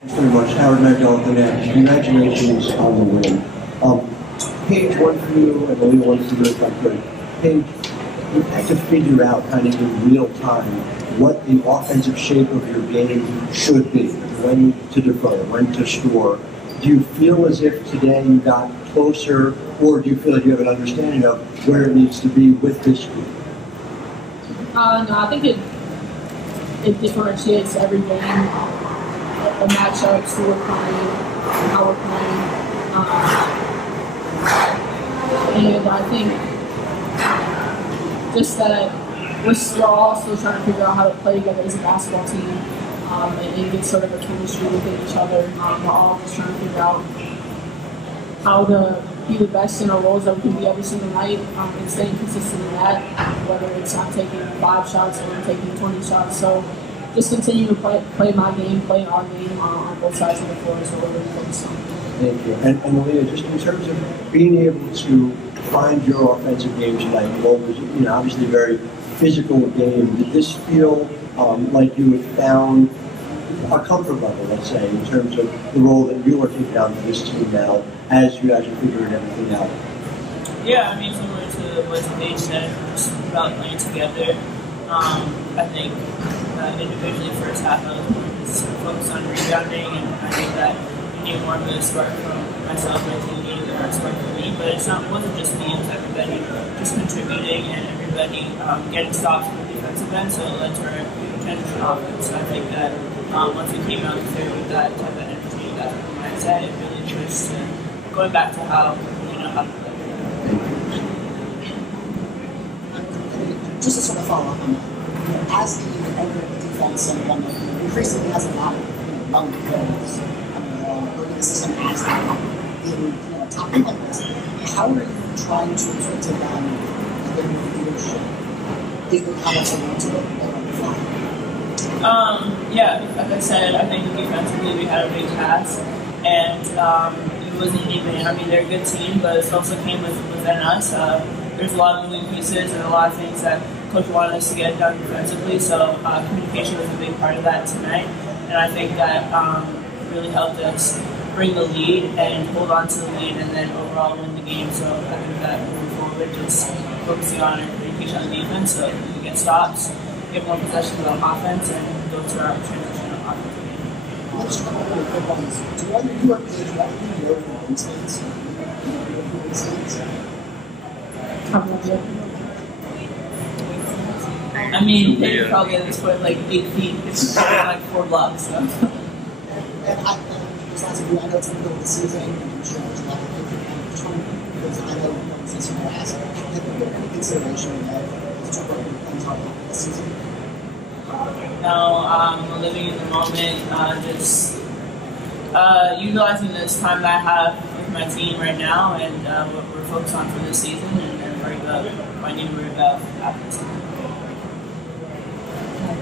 Thanks very much. Howard Mandel at the Net. Congratulations on the win. Paige, one for you, and Aaliyah, one for you if I could. Paige, you had to figure out kind of in real time what the offensive shape of your game should be, when to defer, when to score. Do you feel as if today you got closer, or do you feel like you have an understanding of where it needs to be with this group? No, I think it differentiates every game, the matchups, who we're playing, how we're playing. And I think just that we're all still trying to figure out how to play together as a basketball team and get sort of a chemistry within each other. We're all just trying to figure out how to be the best in our roles that we can be every single night and staying consistent in that, whether it's I'm taking 5 shots or I'm taking 20 shots. So just continue to play my game, play our game on both sides of the floor is what we're really focused on. Thank you. And Aaliyah, just in terms of being able to find your offensive game tonight, what was obviously a very physical game, did this feel like you had found a comfort level, let's say, in terms of the role that you are taking on for this team now as you guys are figuring everything out? Yeah, I mean, similar to what Paige said, just about playing together. I think individually, first half, I was more just focused on rebounding, and I think that you need more of a spark from myself, my team needed a spark from me, but it wasn't just me, it was everybody just contributing and everybody getting stops from the defensive end, so it led to our transition offense. So I think that once we came out there with that type of energy, that type of mindset, it really just going back to how to play. Just to sort of follow up on that, as the defense and one that increasingly has a lot of young players in the system as in top players, how are you trying to take on the leadership? How much they want to go on the fly? Yeah, like I said, I think defensively we had a big task, and it wasn't even. I mean, they're a good team, but it also came within us. There's a lot of moving pieces and a lot of things that Coach wanted us to get done defensively, so communication was a big part of that tonight, and I think that really helped us bring the lead and hold on to the lead and then overall win the game. So I think that moving forward, just focusing on our communication on defense so we can get stops, get more possessions on offense, and go to our transition on offense. Let's just couple of quick ones. Do either you or Paige want to be your instincts? I mean, they're probably at this point like 8 feet. It's like 4 blocks. So. And I know it's in the middle of the season, and I'm sure there's a lot of tournament because I know it's this past. Have you given any consideration of the tournament things on this season? No, I'm living in the moment, just utilizing this time that I have with my team right now, and what we're focused on for this season, and then worry about finding where to go after this season.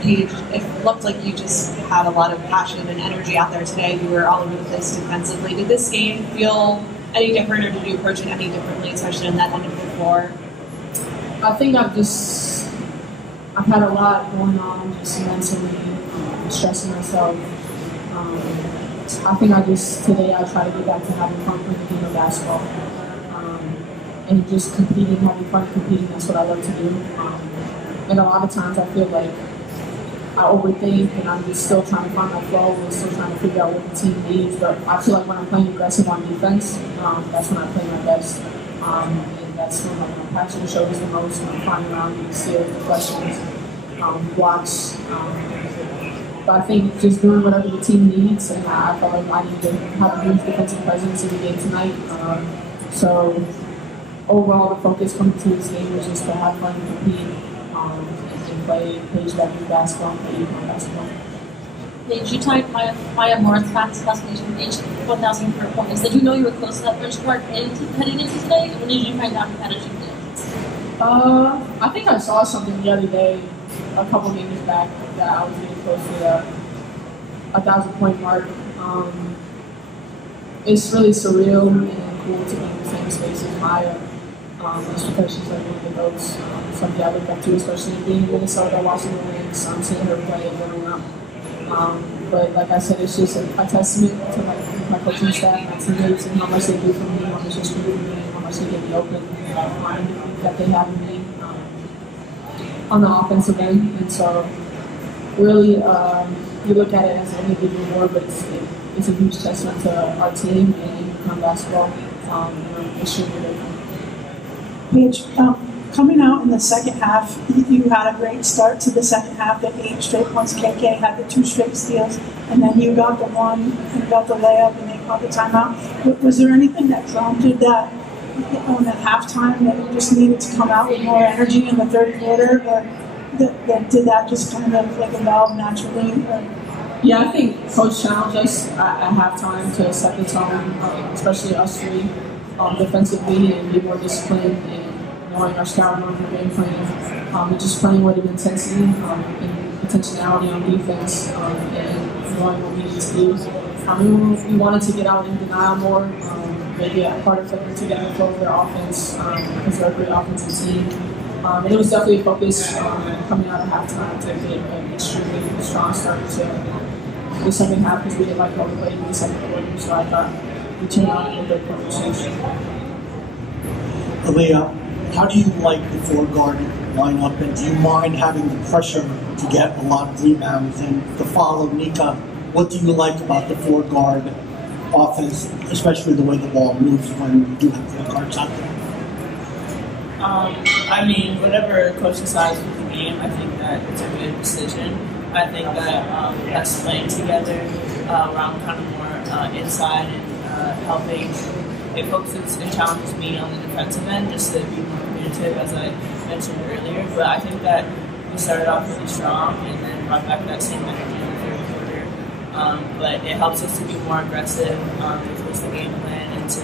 Paige, it looked like you just had a lot of passion and energy out there today. You were all over the place defensively. Did this game feel any different, or did you approach it any differently, especially in that end of the floor? I think I've had a lot going on just mentally, stressing myself. I think today I try to get back to having fun playing the game of basketball. And just competing, having fun competing, that's what I love to do. And a lot of times I feel like I overthink and I'm just still trying to find my flow and still trying to figure out what the team needs. But I feel like when I'm playing aggressive on defense, that's when I play my best. And that's when my passion shows the most, when I'm flying around, getting steals, deflections, blocks. But I think just doing whatever the team needs, and I felt like I need to have a huge defensive presence in the game tonight. So overall, the focus coming to this game was just to have fun and compete. And play Paige Bueckers basketball and play UConn basketball. Paige, you tied Maya Moore's fastest classification Paige 1,000 per point. Did you know you were close to that benchmark heading into today, or did you find out you had achieved it? I think I saw something the other day, a couple games back, that I was getting close to the 1,000-point mark. It's really surreal and cool to be in the same space as Maya. Just because she's like one of the GOATs, somebody I look up to, especially being in Minnesota, watching the Lynx, seeing her play and growing up. But like I said, it's just a testament to like my coaching staff, my teammates, and how much they do for me, how much they do for me, and how much they get me open, and that they have in me on the offensive end. And so, really, you look at it as an individual award, but it's a huge testament to our team and UConn basketball. Extremely grateful. Paige, coming out in the second half, you had a great start to the second half. The 8 straight points. KK had the 2 straight steals, and then you got the one and got the layup, and they caught the timeout. Was there anything that prompted that at halftime that you just needed to come out with more energy in the third quarter? Or that did that just kind of like evolve naturally? Yeah, I think Coach challenged us at halftime to set the tone, especially us three, defensively, and be more disciplined and knowing our scout, knowing our game plan, and just playing with an intensity and intentionality on defense, and knowing what we need to do. We wanted to get out in denial more, maybe a part of putting together a flow of their offense, because they're a great offensive team. And it was definitely a focus coming out of halftime to get an extremely strong start to the second half, because we didn't like how we played in the second quarter. So I thought we turned out in a good conversation. Aaliyah, how do you like the 4-guard lineup, and do you mind having the pressure to get a lot of rebounds and to follow Nika? What do you like about the 4-guard offense, especially the way the ball moves when you do have 4 guards out there? I mean, whatever coach decides with the game, I think that it's a good decision. I think that us playing together around kind of more inside and helping, it focuses and challenges me on the defensive end just to be more communicative, as I mentioned earlier. But I think that we started off really strong and then brought back that same energy in the third quarter. But it helps us to be more aggressive, towards the game plan, and to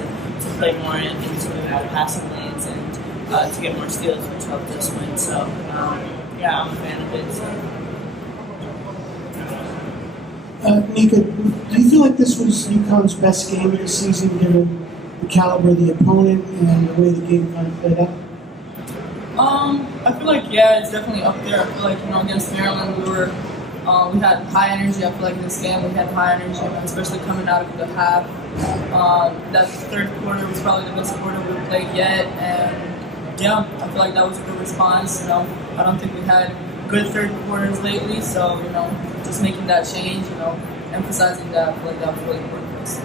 play more into the passing lanes and to get more steals, which helped us win. So, yeah, I'm a fan of it. So. Nika, do you feel like this was UConn's best game of the season, given the caliber of the opponent and the way the game kind of played out? I feel like, yeah, it's definitely up there. I feel like, against Maryland, we had high energy. I feel like in this game we had high energy, especially coming out of the half. That third quarter was probably the best quarter we've played yet, and yeah, I feel like that was a good response. I don't think we had good third quarters lately, so just making that change, emphasizing that, I feel like that was really important for us.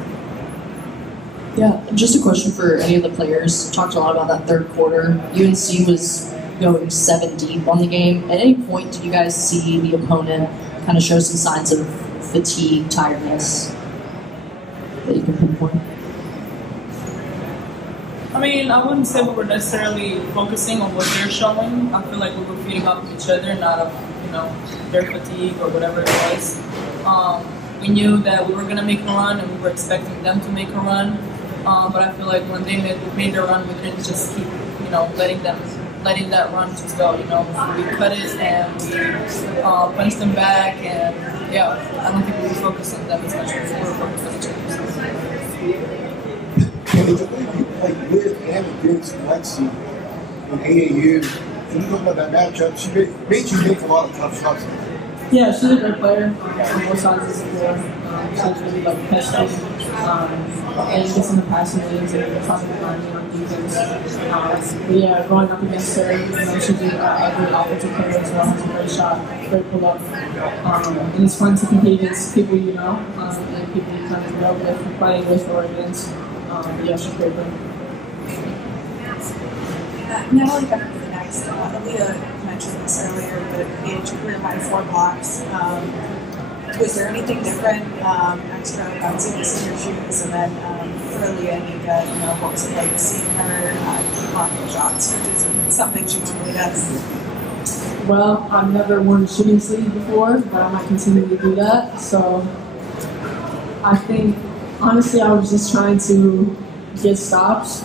Yeah, just a question for any of the players. Talked a lot about that third quarter. UNC was going 7 deep on the game. At any point, did you guys see the opponent kind of show some signs of fatigue, tiredness that you can pinpoint? I mean, I wouldn't say we were necessarily focusing on what they're showing. I feel like we were feeding off of each other, not of, their fatigue or whatever it was. We knew that we were going to make a run, and we were expecting them to make a run. But I feel like when they made their run, we didn't just keep, letting that run just go. We cut it and we punched them back, and yeah, I don't think we were focused on them as much as we were focused on each other. The way you played with and against Lexi in AAU, and you talk about that matchup, she made you make a lot of tough shots. Yeah, she's a great player on both sides of the floor. She's really pesky and gets in the passing lanes and tries to find me on defense. But yeah, going up against her, she's a great offensive player as well. Has a great shot, great pull up. And it's fun to compete against people and people you kind of grow with, playing with or against. Yeah, she's a great player. Natalie got really nice. Aaliyah mentioned this earlier, but Paige, career high 4 blocks. Was there anything different, extra about seeing this in your shoes? And then for Aaliyah and Nika, what was it like seeing her blocking shots, which is something she really does? Well, I've never worn a shooting sleeve before, but I might continue to do that. So I think, honestly, I was just trying to get stops.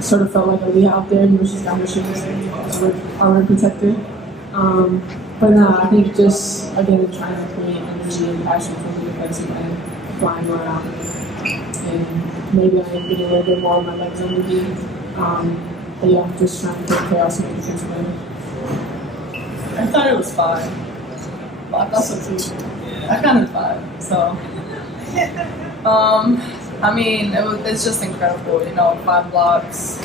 Sort of felt like Aaliyah out there, she's got her shoes and our rim protector. But no, I think just, again, trying to create energy and passion for the defensive end, flying around. And maybe I need to get a little bit more of my legs under me. But yeah, just trying to create chaos in the defensive end. I thought it was fine. I thought so too. Yeah. I kind of vibe. So, I mean, it's just incredible. 5 blocks.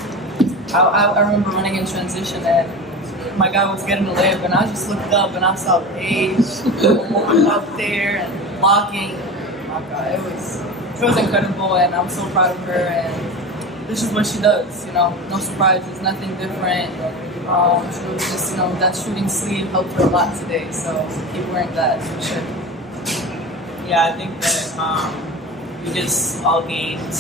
I remember running in transition and my guy was getting the layup, and I just looked up and I saw Paige up there and blocking. Oh my God, it was incredible, and I'm so proud of her. And this is what she does. No surprises, nothing different. She was just, that shooting sleeve helped her a lot today. So keep wearing that for sure. Yeah, I think that we just all gained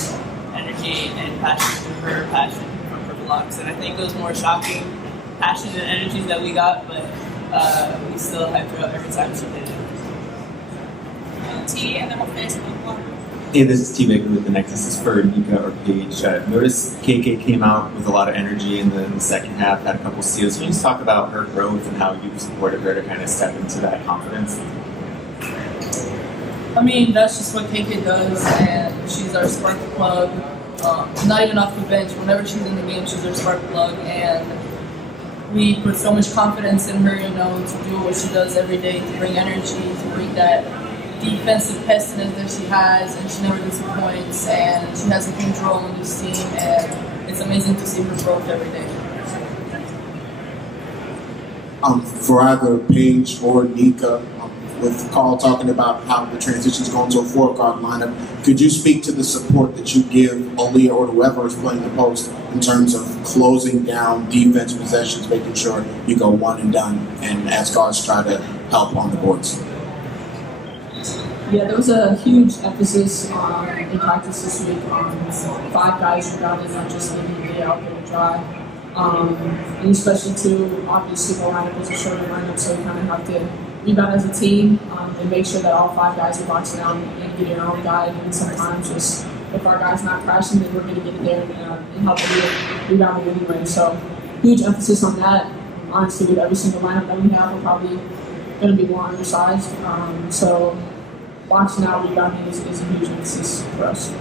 energy and passion through her passion from her blocks, and I think it was more shocking passion and energy that we got, but we still hyped her up every time she did it. T, and then we'll finish with one. Hey, this is T. Baker with the Next. This is for Nika or Paige. Noticed KK came out with a lot of energy in the second half, had a couple steals. Can you just talk about her growth and how you've supported her to kind of step into that confidence? I mean, that's just what KK does, and she's our spark plug. Not even off the bench. Whenever she's in the game, she's our spark plug, and we put so much confidence in her, to do what she does every day, to bring energy, to bring that defensive pestiness that she has, and she never disappoints, and she has a huge role on this team, and it's amazing to see her growth every day. For either Paige or Nika, with Carl talking about how the transition's going to a 4-guard lineup, could you speak to the support that you give Aaliyah or whoever is playing the post in terms of closing down defense possessions, making sure you go one and done, and as guards try to help on the boards? Yeah, there was a huge emphasis in practice this week on 5 guys rebounding, not just leaving the out there to dry. And especially too, obviously the lineup is a shorter lineup, so you kind of have to rebound as a team and make sure that all 5 guys are boxing out and getting our own guy. And sometimes just if our guy's not crashing, then we're going to get in there and help the rebounding anyway. So huge emphasis on that. Honestly, with every single lineup that we have, we're probably going to be more undersized. So boxing out rebounding is a huge emphasis for us.